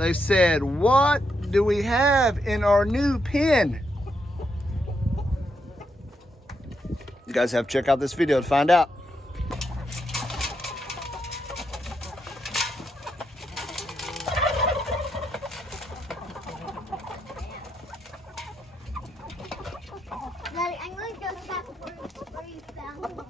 They said, what do we have in our new pen? You guys have to check out this video to find out. Daddy, I'm going to go check where you found them.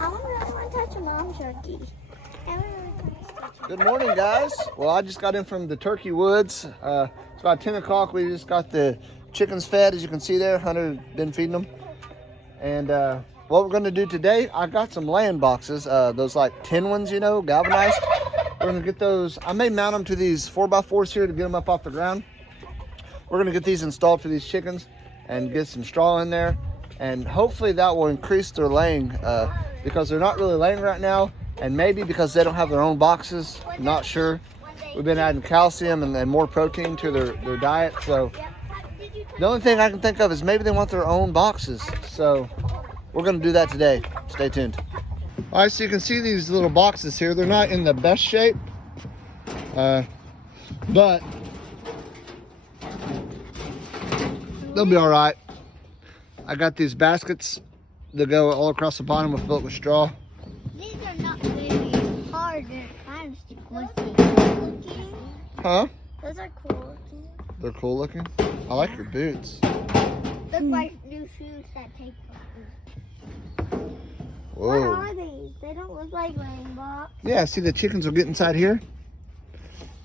I really want to touch a mom's turkey. Good morning, guys. Well, I just got in from the turkey woods. It's about 10 o'clock. We just got the chickens fed, as you can see there. Hunter been feeding them. And what we're going to do today, I got some land boxes, those like tin ones, you know, galvanized. We're going to get those. I may mount them to these 4x4s here to get them up off the ground. We're going to get these installed for these chickens and get some straw in there. And hopefully that will increase their laying because they're not really laying right now. And maybe because they don't have their own boxes, I'm not sure. We've been adding calcium and more protein to their diet. So the only thing I can think of is maybe they want their own boxes. So we're going to do that today. Stay tuned. All right, so you can see these little boxes here. They're not in the best shape, but they'll be all right. I got these baskets that go all across the bottom filled with straw. These are not very hard. They're kind of squishy. Huh? Those are cool looking. They're cool looking. I like your boots. Look like new shoes that take off. Whoa. What are these? They don't look like laying box. Yeah, see the chickens will get inside here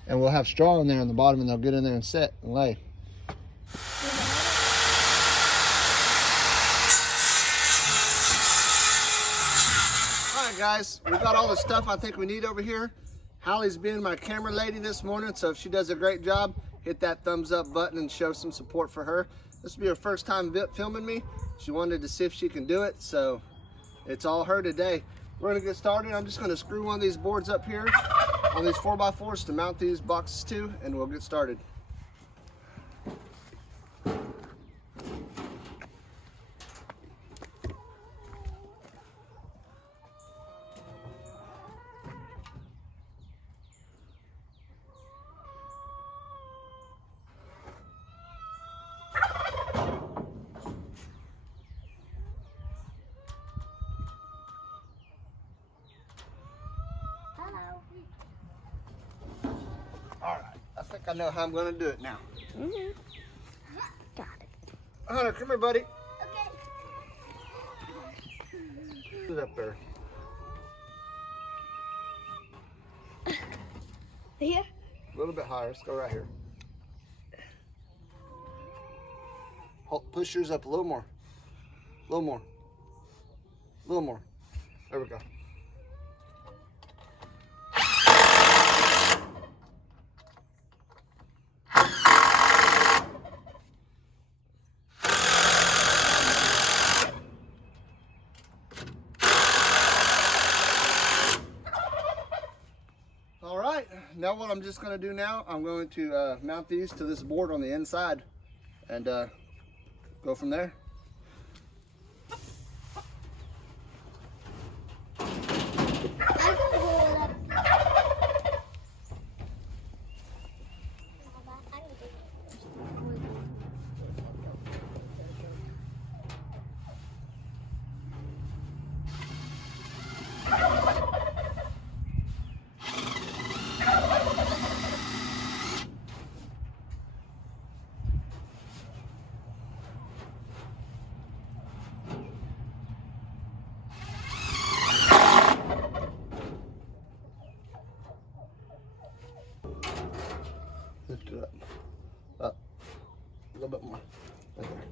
and we'll have straw in there on the bottom and they'll get in there and sit and lay. Alright guys, we got all the stuff I think we need over here. Hallie's been my camera lady this morning, so if she does a great job, hit that thumbs up button and show some support for her. This will be her first time filming me. She wanted to see if she can do it, so it's all her today. We're gonna get started. I'm just gonna screw one of these boards up here on these 4x4s to mount these boxes to, and we'll get started. I think I know how I'm going to do it now. Got it. Hunter, come here, buddy. Okay. Put it up there. Here? A little bit higher. Let's go right here. Hold, push yours up a little more. A little more. A little more. There we go. Now what I'm just going to do now, I'm going to mount these to this board on the inside and go from there. Lift it up. Up. A little bit more. Right there.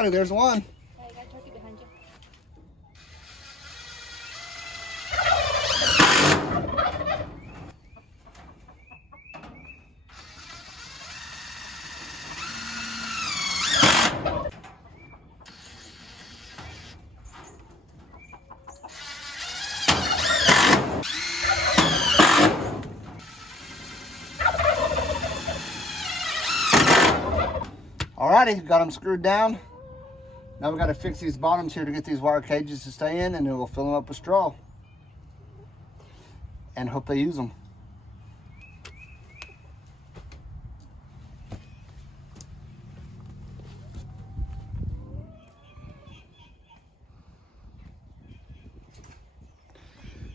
Alrighty, there's one. I got a turkey behind you. Alrighty, got them screwed down. Now we got to fix these bottoms here to get these wire cages to stay in, and then we'll fill them up with straw. And hope they use them.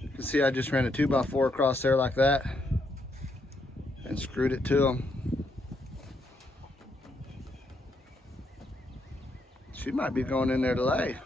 You can see I just ran a 2x4 across there like that and screwed it to them. She might be going in there to lay.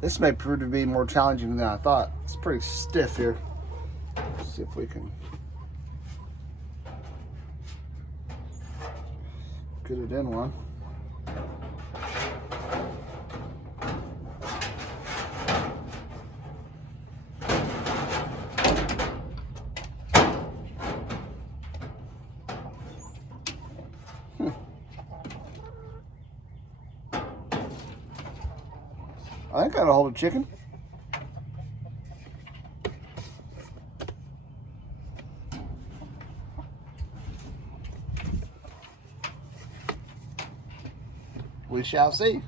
This may prove to be more challenging than I thought. It's pretty stiff here. Let's see if we can get it in one. I think that'll hold a chicken. We shall see.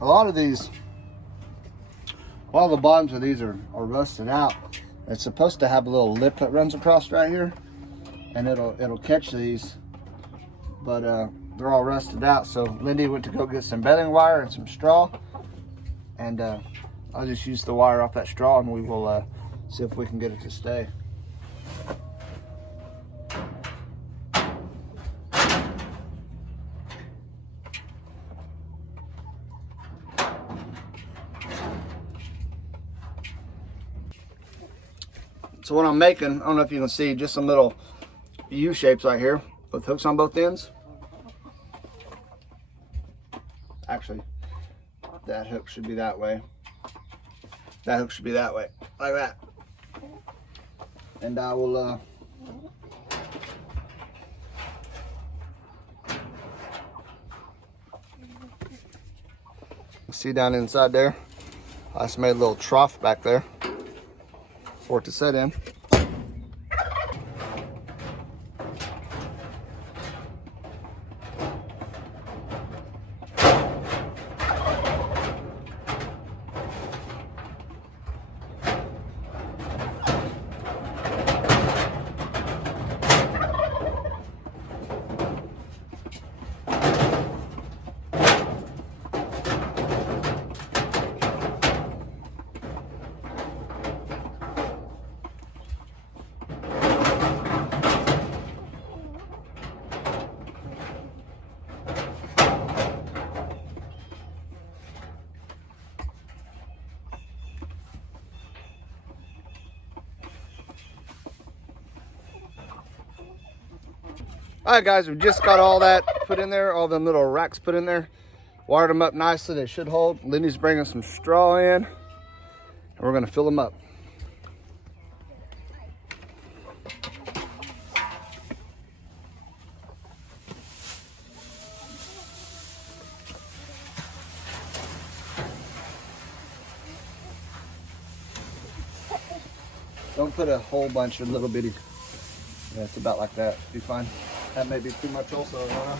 A lot of the bottoms of these are rusted out. It's supposed to have a little lip that runs across right here, and it'll catch these, but they're all rusted out. So Lindy went to go get some bedding wire and some straw, and I'll just use the wire off that straw, and we will see if we can get it to stay. So what I'm making, I don't know if you can see, just some little U shapes right here with hooks on both ends. Actually, that hook should be that way. That hook should be that way, like that. And I will see down inside there, I just made a little trough back there for it to set in. All right, guys, we just got all that put in there, all them little racks put in there. Wired them up nicely, they should hold. Lindy's bringing some straw in, and we're gonna fill them up. Don't put a whole bunch of little bitty. Yeah, it's about like that. Be fine. That may be too much also, I don't know.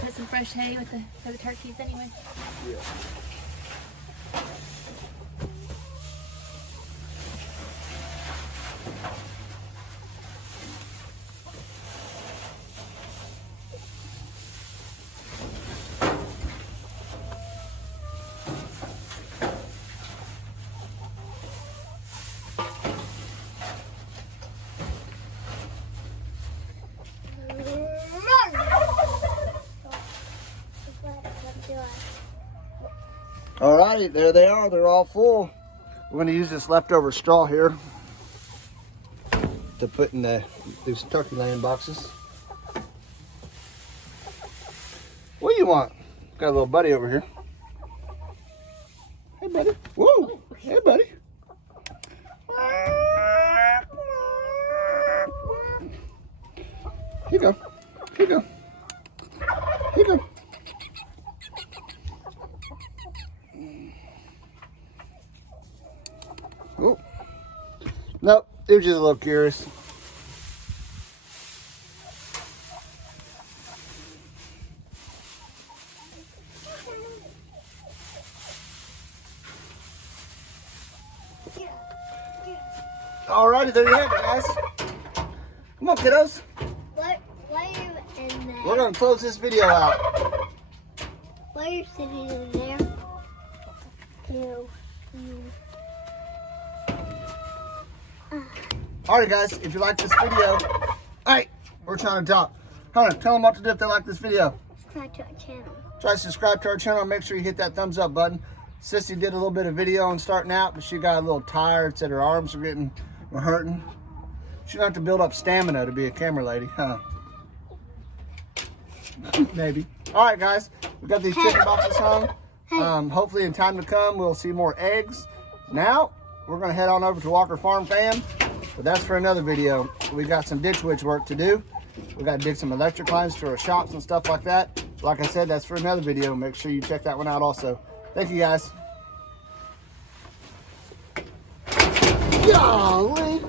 Put some fresh hay with for the turkeys anyway. Yeah. Alrighty, there they are. They're all full. We're going to use this leftover straw here to put in these turkey laying boxes. What do you want? Got a little buddy over here. Hey, buddy. Whoa. Hey, buddy. Here you go. Here you go. Here you go. Oh. Nope, they were just a little curious. Alrighty, there you have it, guys. Come on, kiddos. Why are you in there? We're gonna close this video out. Why are you sitting in there? Alright, guys, if you like this video, alright, we're trying to talk. Hunter, tell them what to do if they like this video. Subscribe to our channel. Try to subscribe to our channel. Make sure you hit that thumbs up button. Sissy did a little bit of video and starting out, but she got a little tired, said her arms were hurting. She don't have to build up stamina to be a camera lady, huh? Maybe. All right, guys, we got these chicken boxes hung. Hopefully in time to come, we'll see more eggs. Now, we're gonna head on over to Walker Farm Fam, but that's for another video. We got some ditch witch work to do. We got to dig some electric lines to our shops and stuff like that. Like I said, that's for another video. Make sure you check that one out also. Thank you, guys. Golly.